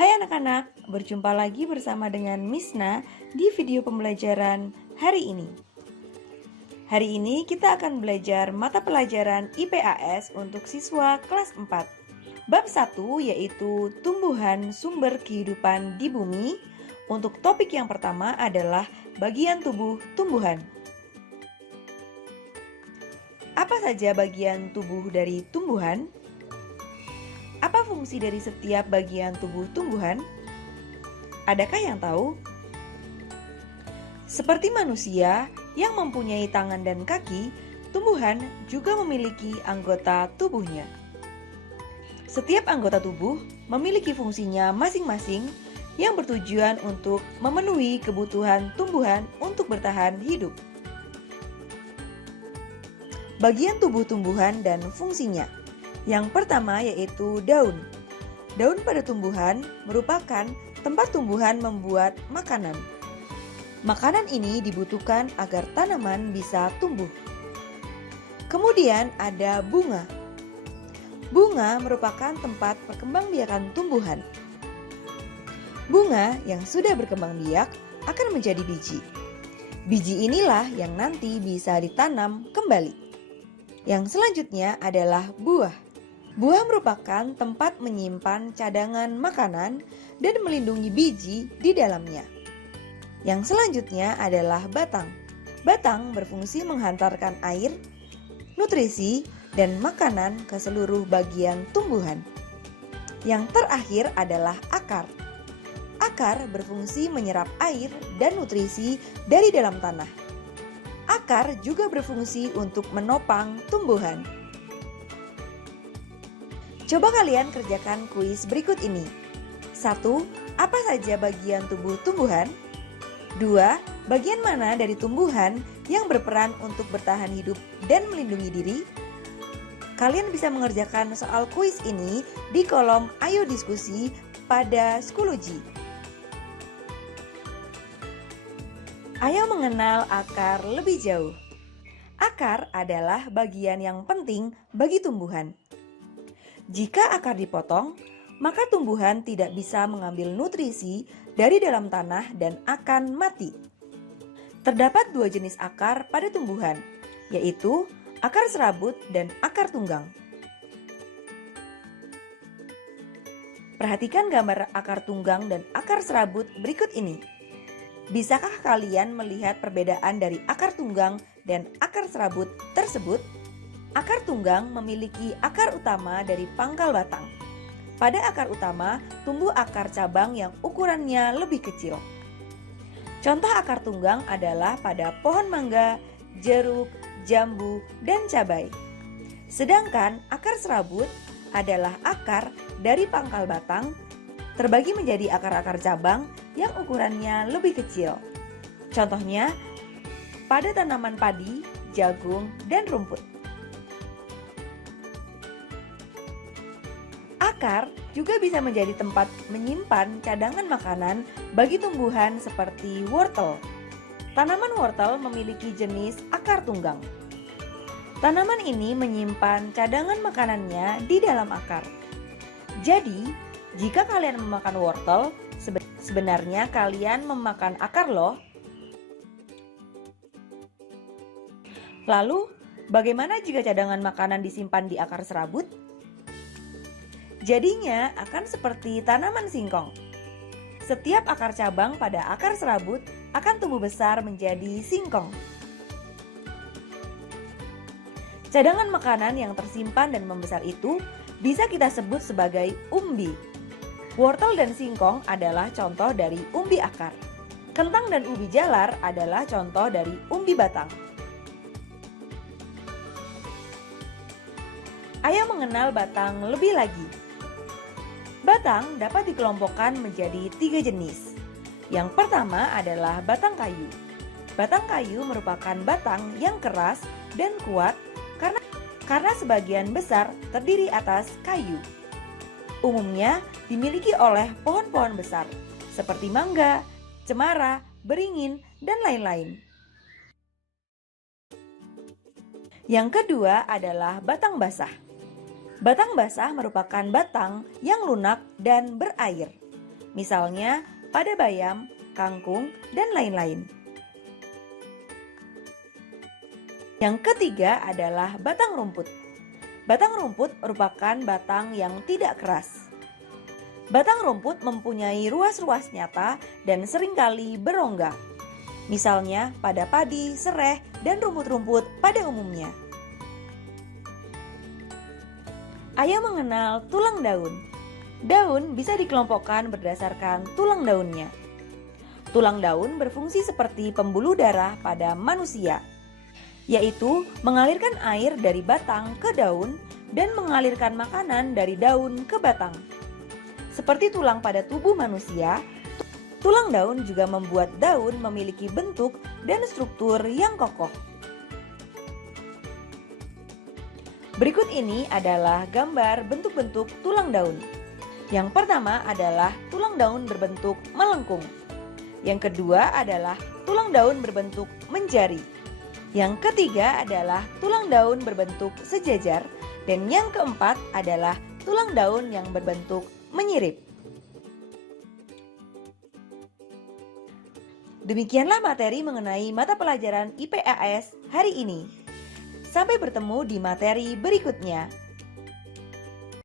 Hai anak-anak, berjumpa lagi bersama dengan Misna di video pembelajaran hari ini. Hari ini kita akan belajar mata pelajaran IPAS untuk siswa kelas 4. Bab 1 yaitu tumbuhan sumber kehidupan di bumi. Untuk topik yang pertama adalah bagian tubuh tumbuhan. Apa saja bagian tubuh dari tumbuhan? Apa fungsi dari setiap bagian tubuh tumbuhan? Adakah yang tahu? Seperti manusia yang mempunyai tangan dan kaki, tumbuhan juga memiliki anggota tubuhnya. Setiap anggota tubuh memiliki fungsinya masing-masing yang bertujuan untuk memenuhi kebutuhan tumbuhan untuk bertahan hidup. Bagian tubuh tumbuhan dan fungsinya. Yang pertama yaitu daun. Daun pada tumbuhan merupakan tempat tumbuhan membuat makanan. Makanan ini dibutuhkan agar tanaman bisa tumbuh. Kemudian ada bunga. Bunga merupakan tempat perkembangbiakan tumbuhan. Bunga yang sudah berkembang biak akan menjadi biji. Biji inilah yang nanti bisa ditanam kembali. Yang selanjutnya adalah buah. Buah merupakan tempat menyimpan cadangan makanan dan melindungi biji di dalamnya. Yang selanjutnya adalah batang. Batang berfungsi menghantarkan air, nutrisi, dan makanan ke seluruh bagian tumbuhan. Yang terakhir adalah akar. Akar berfungsi menyerap air dan nutrisi dari dalam tanah. Akar juga berfungsi untuk menopang tumbuhan. Coba kalian kerjakan kuis berikut ini. 1. Apa saja bagian tubuh tumbuhan? 2. Bagian mana dari tumbuhan yang berperan untuk bertahan hidup dan melindungi diri? Kalian bisa mengerjakan soal kuis ini di kolom Ayo Diskusi pada Schoology. Ayo mengenal akar lebih jauh. Akar adalah bagian yang penting bagi tumbuhan. Jika akar dipotong, maka tumbuhan tidak bisa mengambil nutrisi dari dalam tanah dan akan mati. Terdapat 2 jenis akar pada tumbuhan, yaitu akar serabut dan akar tunggang. Perhatikan gambar akar tunggang dan akar serabut berikut ini. Bisakah kalian melihat perbedaan dari akar tunggang dan akar serabut tersebut? Akar tunggang memiliki akar utama dari pangkal batang. Pada akar utama tumbuh akar cabang yang ukurannya lebih kecil. Contoh akar tunggang adalah pada pohon mangga, jeruk, jambu, dan cabai. Sedangkan akar serabut adalah akar dari pangkal batang terbagi menjadi akar-akar cabang yang ukurannya lebih kecil. Contohnya pada tanaman padi, jagung, dan rumput. Akar juga bisa menjadi tempat menyimpan cadangan makanan bagi tumbuhan seperti wortel. Tanaman wortel memiliki jenis akar tunggang. Tanaman ini menyimpan cadangan makanannya di dalam akar. Jadi, jika kalian memakan wortel, sebenarnya kalian memakan akar loh. Lalu, bagaimana jika cadangan makanan disimpan di akar serabut? Jadinya akan seperti tanaman singkong. Setiap akar cabang pada akar serabut akan tumbuh besar menjadi singkong. Cadangan makanan yang tersimpan dan membesar itu bisa kita sebut sebagai umbi. Wortel dan singkong adalah contoh dari umbi akar. Kentang dan ubi jalar adalah contoh dari umbi batang. Ayo mengenal batang lebih lagi. Batang dapat dikelompokkan menjadi 3 jenis. Yang pertama adalah batang kayu. Batang kayu merupakan batang yang keras dan kuat karena sebagian besar terdiri atas kayu. Umumnya dimiliki oleh pohon-pohon besar seperti mangga, cemara, beringin, dan lain-lain. Yang kedua adalah batang basah. Batang basah merupakan batang yang lunak dan berair. misalnya pada bayam, kangkung, dan lain-lain. Yang ketiga adalah batang rumput. Batang rumput merupakan batang yang tidak keras. Batang rumput mempunyai ruas-ruas nyata dan seringkali berongga. Misalnya pada padi, sereh, dan rumput-rumput pada umumnya. Ayo mengenal tulang daun. Daun bisa dikelompokkan berdasarkan tulang daunnya. Tulang daun berfungsi seperti pembuluh darah pada manusia, yaitu mengalirkan air dari batang ke daun dan mengalirkan makanan dari daun ke batang. Seperti tulang pada tubuh manusia, tulang daun juga membuat daun memiliki bentuk dan struktur yang kokoh. Berikut ini adalah gambar bentuk-bentuk tulang daun. Yang pertama adalah tulang daun berbentuk melengkung. Yang kedua adalah tulang daun berbentuk menjari. Yang ketiga adalah tulang daun berbentuk sejajar. Dan yang keempat adalah tulang daun yang berbentuk menyirip. Demikianlah materi mengenai mata pelajaran IPAS hari ini. Sampai bertemu di materi berikutnya.